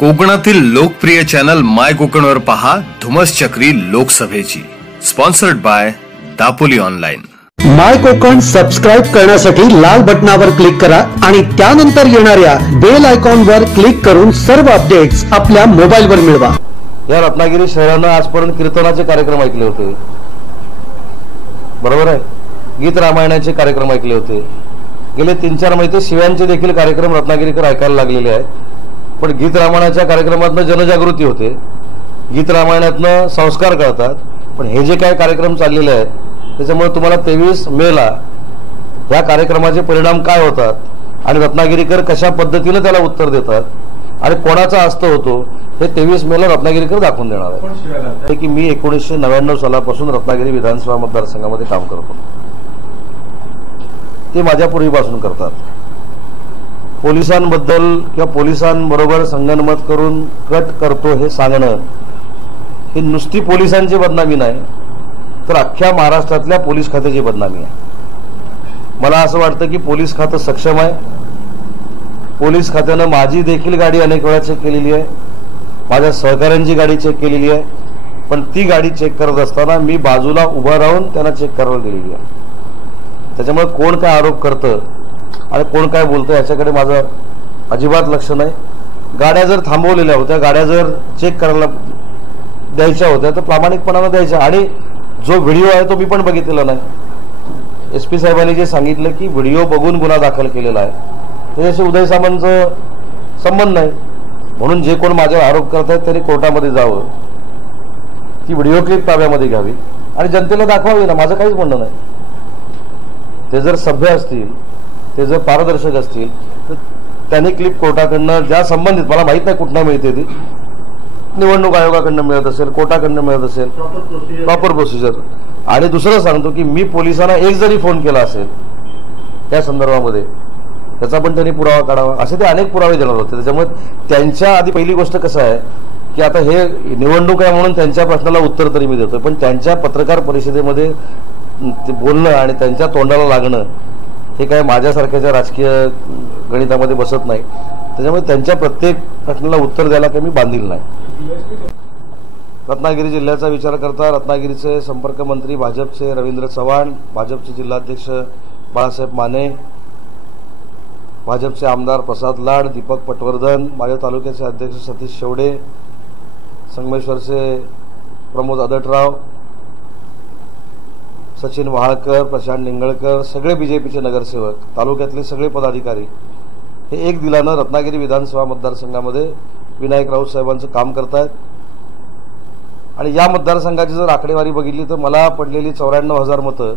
कोकणातील लोकप्रिय चॅनल माय कोकणवर पहा धुमस चक्री लोकसभेची. Sponsored by Dapoli online my Konkan subscribe करण्यासाठी लाल बटनावर क्लिक करा आणि त्यानंतर येणाऱ्या बेल आयकॉन वर क्लिक करून सर्व अपडेट्स आपल्या मोबाईल वर मिळवा. या रत्नागिरी शहरानं आजपर्यंत कीर्तनाचे कार्यक्रम ऐकले होते. बरोबर आहे? गीत रामायणाचे कार्यक्रम ऐकले होते. गेले तीन चार महिने शिव्यांचे देखील कार्यक्रम रत्नागिरीकर ऐकायला लागलेले आहेत. पण गीत रामायणाच्या कार्यक्रमातनं जनजागृती होते. गीत रामायणातनं संस्कार कळतात. पण हे जे काय कार्यक्रम चाललेले आहेत त्याच्यामुळे तुम्हाला तेवीस मेला या कार्यक्रमाचे परिणाम काय होतात? आणि रत्नागिरीकर कशा पद्धतीनं त्याला उत्तर देतात? आणि कोणाचा हस्त होतो? हे तेवीस मेला रत्नागिरीकर दाखवून देणार आहे की मी एकोणीसशे नव्याण्णव सालापासून रत्नागिरी विधानसभा मतदारसंघामध्ये काम करतो ते माझ्या पूर्वीपासून करतात. पोलिसांबद्दल किंवा पोलिसांबरोबर संगनमत करून कट करतो हे सांगणं ही नुसती पोलिसांची बदनामी नाही तर अख्ख्या महाराष्ट्रातल्या पोलीस खात्याची बदनामी आहे. मला असं वाटतं की पोलीस खातं सक्षम आहे. पोलीस खात्यानं माझी देखील गाडी अनेक वेळा चेक केलेली आहे. माझ्या सहकाऱ्यांची गाडी चेक केलेली आहे. पण ती गाडी चेक करत असताना मी बाजूला उभं राहून त्यांना चेक करायला दिलेली आहे. त्याच्यामुळे कोण काय आरोप करतं आणि कोण काय बोलतं याच्याकडे माझं अजिबात लक्ष नाही. गाड्या जर थांबवलेल्या होत्या गाड्या जर चेक करायला द्यायच्या होत्या तर प्रामाणिकपणानं द्यायच्या. आणि जो व्हिडिओ आहे तो मी पण बघितलेला नाही. एस पी साहेबांनी जे सांगितलं की व्हिडिओ बघून गुन्हा दाखल केलेला आहे त्याच्याशी उदय सामंतचं संबंध नाही. म्हणून जे कोण माझ्यावर आरोप करत आहेत त्यांनी कोर्टामध्ये जावं. ती व्हिडिओ क्लिप ताब्यामध्ये घ्यावी. आणि जनतेला दाखवावी ना माझं काहीच म्हणणं नाही. ते जर सभ्य असतील ते जर पारदर्शक असतील तर त्यांनी क्लिप कोर्टाकडनं ज्या संबंधित मला माहीत नाही कुठनं मिळते ती निवडणूक आयोगाकडनं मिळत असेल कोर्टाकडनं मिळत असेल प्रॉपर प्रोसिजर आणि दुसरं सांगतो की मी पोलिसांना एक जरी फोन केला असेल त्या संदर्भामध्ये त्याचा पण त्यांनी पुरावा काढावा. असे ते अनेक पुरावे देणार होते. त्याच्यामुळे त्यांच्या आधी पहिली गोष्ट कसं आहे की आता हे निवडणूक आहे म्हणून त्यांच्या प्रश्नाला उत्तर तरी मी देतोय. पण त्यांच्या पत्रकार परिषदेमध्ये ते बोलणं आणि त्यांच्या तोंडाला लागणं हे काय माझ्यासारख्याच्या राजकीय गणितामध्ये बसत नाही. त्याच्यामुळे त्यांच्या प्रत्येक प्रश्नाला उत्तर द्यायला काही मी बांधील नाही. रत्नागिरी जिल्ह्याचा विचार करता रत्नागिरीचे संपर्क मंत्री भाजपचे रवींद्र चव्हाण भाजपचे जिल्हाध्यक्ष बाळासाहेब माने भाजपचे आमदार प्रसाद लाड दीपक पटवर्धन माझ्या तालुक्याचे अध्यक्ष सतीश शेवडे संगमेश्वरचे प्रमोद अदटराव सचिन वहाळकर प्रशांत निंगळकर सगळे बीजेपीचे नगरसेवक तालुक्यातले सगळे पदाधिकारी हे एक दिलानं रत्नागिरी विधानसभा मतदारसंघामध्ये विनायक राऊत साहेबांचं काम करतायत. आणि या मतदारसंघाची जर आकडेवारी बघितली तर मला पडलेली चौऱ्याण्णव हजार मतं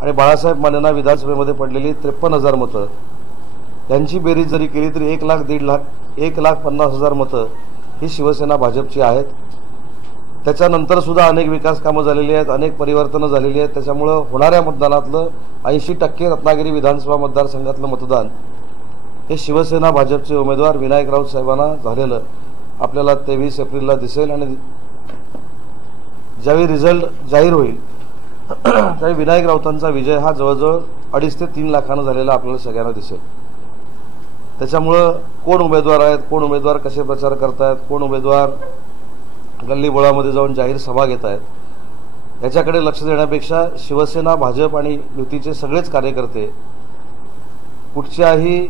आणि बाळासाहेब मानेना विधानसभेमध्ये पडलेली त्रेपन्न हजार मतं यांची बेरीज जरी केली तरी एक लाख दीड लाख एक लाख पन्नास हजार मतं ही शिवसेना भाजपची आहेत. त्याच्यानंतर सुद्धा अनेक विकास कामं झालेली आहेत अनेक परिवर्तनं झालेली आहेत. त्याच्यामुळं होणाऱ्या मतदानातलं ऐंशी टक्के रत्नागिरी विधानसभा मतदारसंघातलं मतदान हे शिवसेना भाजपचे उमेदवार विनायक राऊत साहेबांना झालेलं आपल्याला तेवीस एप्रिलला दिसेल आणि ज्यावेळी रिझल्ट जाहीर होईल त्यावेळी विनायक राऊतांचा विजय हा जवळजवळ अडीच ते तीन लाखानं झालेला आपल्याला सगळ्यांना दिसेल. त्याच्यामुळं कोण उमेदवार आहेत कोण उमेदवार कसे प्रचार करतायत कोण उमेदवार गल्लीबोळामध्ये जाऊन जाहीर सभा घेत आहेत. याच्याकडे लक्ष देण्यापेक्षा शिवसेना भाजप आणि युतीचे सगळेच कार्यकर्ते कुठच्याही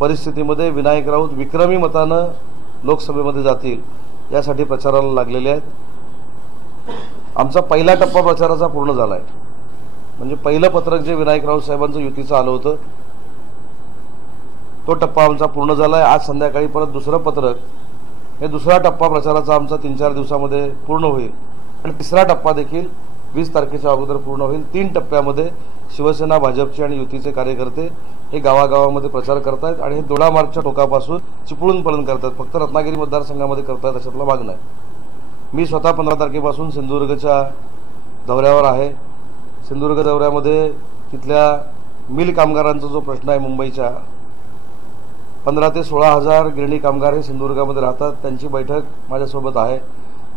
परिस्थितीमध्ये विनायक राऊत विक्रमी मतानं लोकसभेमध्ये जातील यासाठी प्रचाराला लागलेले आहेत. आमचा पहिला टप्पा प्रचाराचा पूर्ण झाला आहे म्हणजे पहिलं पत्रक जे विनायक राऊत साहेबांचं युतीचं आलं होतं तो टप्पा आमचा पूर्ण झाला आहे आज संध्याकाळी परत दुसरं पत्रक हे दुसरा टप्पा प्रचाराचा आमचा तीन चार दिवसामध्ये पूर्ण होईल. आणि तिसरा टप्पा देखील वीस तारखेच्या अगोदर पूर्ण होईल. तीन टप्प्यामध्ये शिवसेना भाजपचे आणि युतीचे कार्यकर्ते हे गावागावामध्ये प्रचार करतायत आणि हे दोडा मार्गच्या टोकापासून चिपळूणपर्यंत करतात फक्त रत्नागिरी मतदारसंघामध्ये करतायत अशातला भाग नाही. मी स्वतः पंधरा तारखेपासून सिंधुदुर्गच्या दौऱ्यावर आहे. सिंधुदुर्ग दौऱ्यामध्ये तिथल्या मिल कामगारांचा जो प्रश्न आहे मुंबईच्या पंधरा ते सोळा हजार गिरणी कामगार हे सिंधुदुर्गामध्ये राहतात. त्यांची बैठक माझ्यासोबत आहे.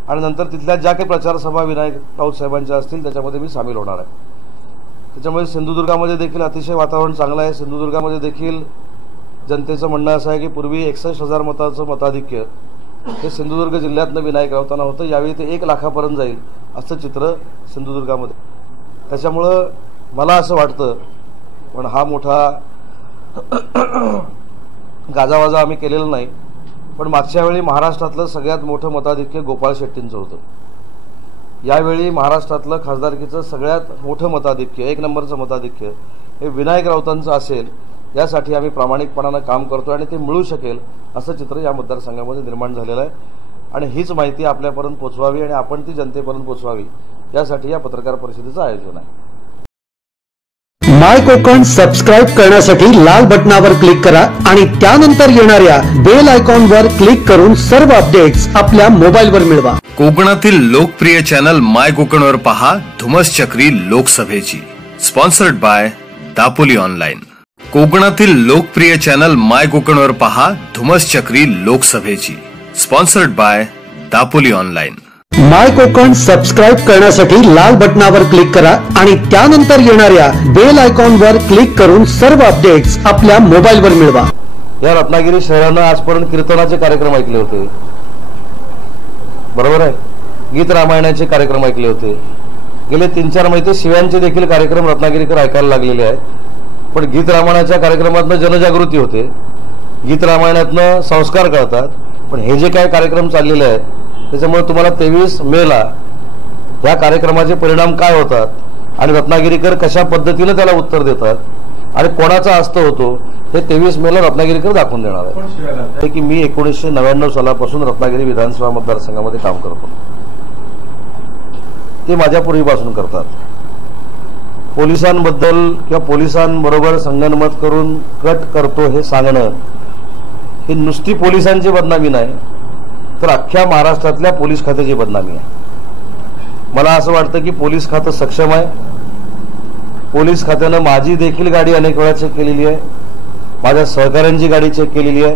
आणि नंतर तिथल्या ज्या काही प्रचार सभा विनायक राऊत साहेबांच्या असतील त्याच्यामध्ये मी सामील होणार आहे. त्याच्यामुळे सिंधुदुर्गामध्ये देखील अतिशय वातावरण चांगलं आहे. सिंधुदुर्गामध्ये देखील जनतेचं म्हणणं असं आहे की पूर्वी एकसष्ट हजार मताचं मताधिक्य हे सिंधुदुर्ग जिल्ह्यातनं विनायक राऊतांना होतं. यावेळी ते एक लाखापर्यंत जाईल असं चित्र सिंधुदुर्गामध्ये. त्याच्यामुळं मला असं वाटतं पण हा मोठा गाजावाजा आम्ही केलेला नाही पण मागच्या वेळी महाराष्ट्रातलं सगळ्यात मोठं मताधिक्य गोपाळ शेट्टींचं होतं. यावेळी महाराष्ट्रातलं खासदारकीचं सगळ्यात मोठं मताधिक्य एक नंबरचं मताधिक्य हे विनायक राऊतांचं असेल यासाठी आम्ही प्रामाणिकपणानं काम करतो आणि ते मिळू शकेल असं चित्र या मतदारसंघामध्ये निर्माण झालेलं आहे. आणि हीच माहिती आपल्यापर्यंत पोचवावी आणि आपण ती जनतेपर्यंत पोचवावी यासाठी या पत्रकार परिषदेचं आयोजन आहे. माय कोकण सबस्क्राईब करण्यासाठी लाल बटनावर क्लिक करा आणि त्यानंतर येणाऱ्या बेल आयकॉन वर क्लिक करून सर्व अपडेट्स आपल्या मोबाईलवर मिळवा. कोकणातील लोकप्रिय चॅनल माय कोकणवर पहा धुमस चक्री लोकसभेची. स्पॉन्सर्ड बाय दापोली ऑनलाईन कोकणातील लोकप्रिय चॅनल माय कोकणवर पहा धुमस चक्री लोकसभेची. Sponsored by Dapoli online my Konkan subscribe करण्यासाठी लाल बटनावर क्लिक करा आणि त्यानंतर येणाऱ्या बेल आयकॉन वर क्लिक करून सर्व अपडेट्स आपल्या मोबाईलवर मिळवा. या रत्नागिरी शहरानं आजपर्यंत कीर्तनाचे कार्यक्रम ऐकले होते. बरोबर आहे? गीत रामायणाचे कार्यक्रम ऐकले होते. गेले तीन चार महिने शिव्यांचे देखील कार्यक्रम रत्नागिरीकर ऐकायला लागलेले आहेत. पण गीत रामायणाच्या कार्यक्रमातनं जनजागृती होते. गीत रामायणातनं संस्कार कळतात. पण हे जे काही कार्यक्रम चाललेले आहेत त्याच्यामुळे तुम्हाला तेवीस मेला या कार्यक्रमाचे परिणाम काय होतात? आणि रत्नागिरीकर कशा पद्धतीनं त्याला उत्तर देतात? आणि कोणाचा हस्त होतो? हे तेवीस मेला रत्नागिरीकर दाखवून देणार आहे की मी एकोणीसशे नव्याण्णव सालापासून रत्नागिरी विधानसभा मतदारसंघामध्ये काम करतो. ते माझ्या पूर्वीपासून करतात. पोलिसांबद्दल किंवा पोलिसांबरोबर संगनमत करून कट करतो हे सांगणं ही नुसती पोलिसांची बदनामी नाही. तर अख्ख्या महाराष्ट्रातल्या पोलीस खात्याची बदनामी आहे. मला असं वाटतं की पोलीस खातं सक्षम आहे. पोलीस खात्यानं माझी देखील गाडी अनेक वेळा चेक केलेली आहे. माझ्या सहकाऱ्यांची गाडी चेक केलेली आहे.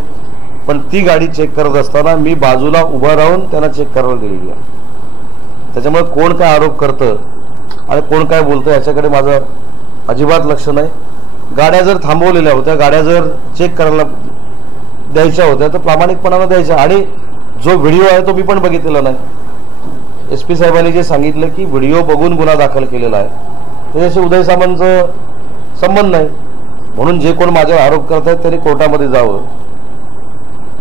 पण ती गाडी चेक करत असताना मी बाजूला उभं राहून त्यांना चेक करायला दिलेली आहे. त्याच्यामुळे कोण काय आरोप करतं आणि कोण काय बोलतं याच्याकडे माझं अजिबात लक्ष नाही. गाड्या जर थांबवलेल्या होत्या गाड्या जर चेक करायला द्यायच्या होत्या तर प्रामाणिकपणानं द्यायच्या. आणि जो व्हिडिओ आहे तो मी पण बघितलेला नाही. एस पी साहेबांनी जे सांगितलं की व्हिडिओ बघून गुन्हा दाखल केलेला आहे त्याच्याशी उदय सामंतचं संबंध नाही. म्हणून जे कोण माझ्यावर आरोप करतायत त्यांनी कोर्टामध्ये जावं.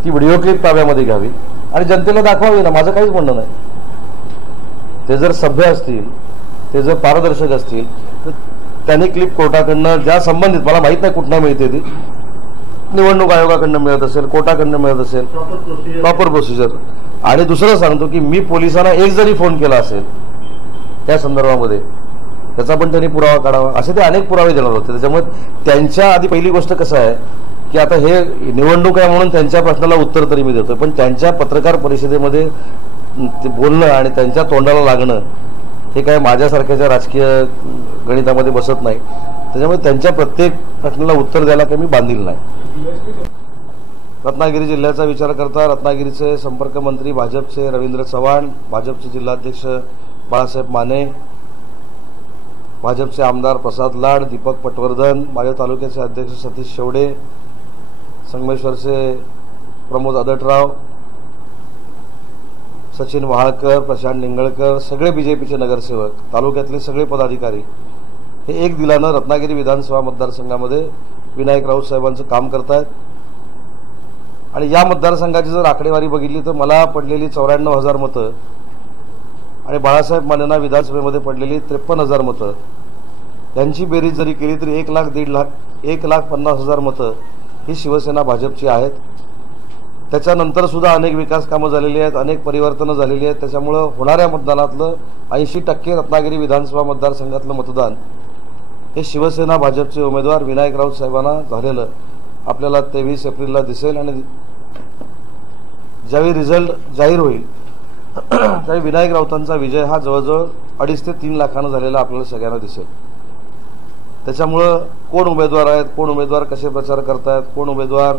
ती व्हिडिओ क्लिप ताब्यामध्ये घ्यावी. आणि जनतेला दाखवावी ना माझं काहीच म्हणणं नाही. ते जर सभ्य असतील ते जर पारदर्शक असतील तर त्यांनी क्लिप कोर्टाकडनं ज्या संबंधित मला माहीत नाही कुठनं मिळते ती निवडणूक आयोगाकडनं मिळत असेल कोर्टाकडनं मिळत असेल प्रॉपर प्रोसिजर आणि दुसरं सांगतो की मी पोलिसांना एक जरी फोन केला असेल त्या संदर्भामध्ये त्याचा पण त्यांनी पुरावा काढावा. असे ते अनेक पुरावे देणार होते. त्याच्यामुळे त्यांच्या आधी पहिली गोष्ट कसं आहे की आता हे निवडणूक आहे म्हणून त्यांच्या प्रश्नाला उत्तर तरी मी देतो पण त्यांच्या पत्रकार परिषदेमध्ये ते बोलणं आणि त्यांच्या तोंडाला लागणं हे काय माझ्यासारख्याच्या राजकीय गणितामध्ये बसत नाही. त्याच्यामुळे त्यांच्या प्रत्येक प्रश्नाला उत्तर द्यायला काही मी बांधील नाही. रत्नागिरी जिल्ह्याचा विचार करता रत्नागिरीचे संपर्क मंत्री भाजपचे रवींद्र चव्हाण भाजपचे जिल्हाध्यक्ष बाळासाहेब माने भाजपचे आमदार प्रसाद लाड दीपक पटवर्धन माझ्या तालुक्याचे अध्यक्ष सतीश शेवडे संगमेश्वरचे प्रमोद अदटराव सचिन वहाळकर प्रशांत निंगळकर सगळे बीजेपीचे नगरसेवक तालुक्यातले सगळे पदाधिकारी हे एक दिलानं रत्नागिरी विधानसभा मतदारसंघामध्ये विनायक राऊत साहेबांचं काम करतायत. आणि या मतदारसंघाची जर आकडेवारी बघितली तर मला पडलेली चौऱ्याण्णव हजार मतं आणि बाळासाहेब मानेना विधानसभेमध्ये पडलेली त्रेपन्न हजार मतं. यांची बेरीज जरी केली तरी एक लाख दीड लाख एक लाख पन्नास हजार मतं ही शिवसेना भाजपची आहेत. त्याच्यानंतर सुद्धा अनेक विकास कामं झालेली आहेत अनेक परिवर्तनं झालेली आहेत. त्याच्यामुळं होणाऱ्या मतदानातलं ऐंशी टक्के रत्नागिरी विधानसभा मतदारसंघातलं मतदान हे शिवसेना भाजपचे उमेदवार विनायक राऊत साहेबांना झालेलं आपल्याला तेवीस एप्रिलला दिसेल आणि ज्यावेळी रिझल्ट जाहीर होईल त्यावेळी विनायक राऊतांचा विजय हा जवळजवळ अडीच ते तीन लाखानं झालेला आपल्याला सगळ्यांना दिसेल. त्याच्यामुळं कोण उमेदवार आहेत कोण उमेदवार कसे प्रचार करतायत कोण उमेदवार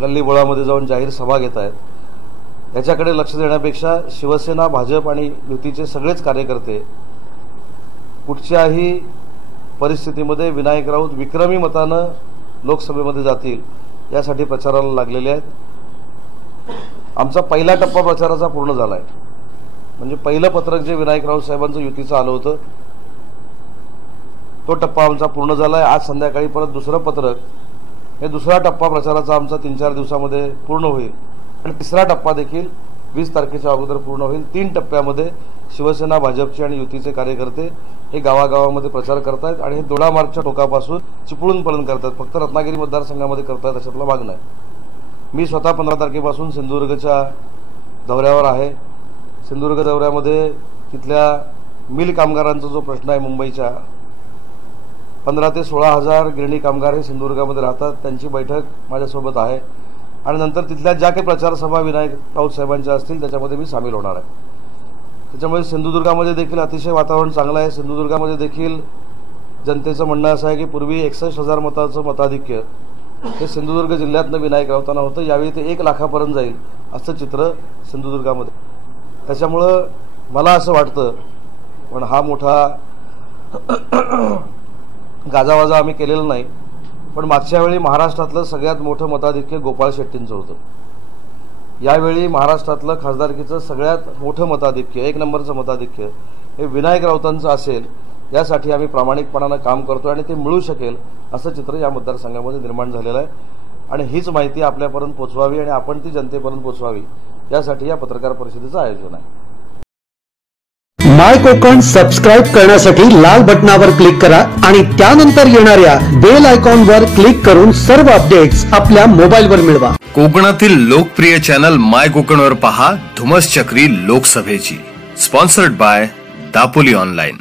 गल्लीबोळामध्ये जाऊन जाहीर सभा घेत आहेत याच्याकडे लक्ष देण्यापेक्षा शिवसेना भाजप आणि युतीचे सगळेच कार्यकर्ते कुठच्याही परिस्थितीमध्ये विनायक राऊत विक्रमी मतानं लोकसभेमध्ये जातील यासाठी प्रचाराला लागलेले आहेत. आमचा पहिला टप्पा प्रचाराचा पूर्ण झाला आहे म्हणजे पहिलं पत्रक जे विनायक राऊत साहेबांचं युतीचं आलं होतं तो टप्पा आमचा पूर्ण झाला आहे आज संध्याकाळी परत दुसरं पत्रक हे दुसरा टप्पा प्रचाराचा आमचा तीन चार दिवसामध्ये पूर्ण होईल. आणि तिसरा टप्पा देखील वीस तारखेच्या अगोदर पूर्ण होईल. तीन टप्प्यामध्ये शिवसेना भाजपचे आणि युतीचे कार्यकर्ते हे गावागावामध्ये प्रचार करतायत आणि हे दोडा मार्गच्या टोकापासून चिपळूणपर्यंत करतात फक्त रत्नागिरी मतदारसंघामध्ये करतायत अशातला भाग नाही. मी स्वतः पंधरा तारखेपासून सिंधुदुर्गच्या दौऱ्यावर आहे. सिंधुदुर्ग दौऱ्यामध्ये तिथल्या मिल कामगारांचा जो प्रश्न आहे मुंबईच्या पंधरा ते सोळा हजार गिरणी कामगार हे सिंधुदुर्गामध्ये राहतात. त्यांची बैठक माझ्यासोबत आहे. आणि नंतर तिथल्या ज्या काही प्रचारसभा विनायक राऊत साहेबांच्या असतील त्याच्यामध्ये मी सामील होणार आहे. त्याच्यामुळे सिंधुदुर्गामध्ये देखील अतिशय वातावरण चांगलं आहे. सिंधुदुर्गामध्ये देखील जनतेचं म्हणणं असं आहे की पूर्वी एकसष्ट हजार मताचं मताधिक्य हे सिंधुदुर्ग जिल्ह्यातनं विनायक रावताना होतं. यावेळी ते एक लाखापर्यंत जाईल असं चित्र सिंधुदुर्गामध्ये. त्याच्यामुळं मला असं वाटतं पण हा मोठा गाजावाजा आम्ही केलेला नाही पण मागच्या वेळी महाराष्ट्रातलं सगळ्यात मोठं मताधिक्य गोपाळ शेट्टींचं होतं. यावेळी महाराष्ट्रातलं खासदारकीचं सगळ्यात मोठं मताधिक्य एक नंबरचं मताधिक्य हे विनायक राऊतांचं असेल यासाठी आम्ही प्रामाणिकपणानं काम करतो आणि ते मिळू शकेल असं चित्र या मतदारसंघामध्ये निर्माण झालेलं आहे. आणि हीच माहिती आपल्यापर्यंत पोचवावी आणि आपण ती जनतेपर्यंत पोचवावी यासाठी या पत्रकार परिषदेचं आयोजन आहे. माय कोकण सबस्क्राईब करण्यासाठी लाल बटनावर क्लिक करा आणि त्यानंतर येणाऱ्या बेल आयकॉन वर क्लिक करून सर्व अपडेट्स आपल्या मोबाईलवर मिळवा. कोकणातील लोकप्रिय चॅनल माय कोकण वर पहा धुमस चक्री लोकसभेची. Sponsored by Dapoli online.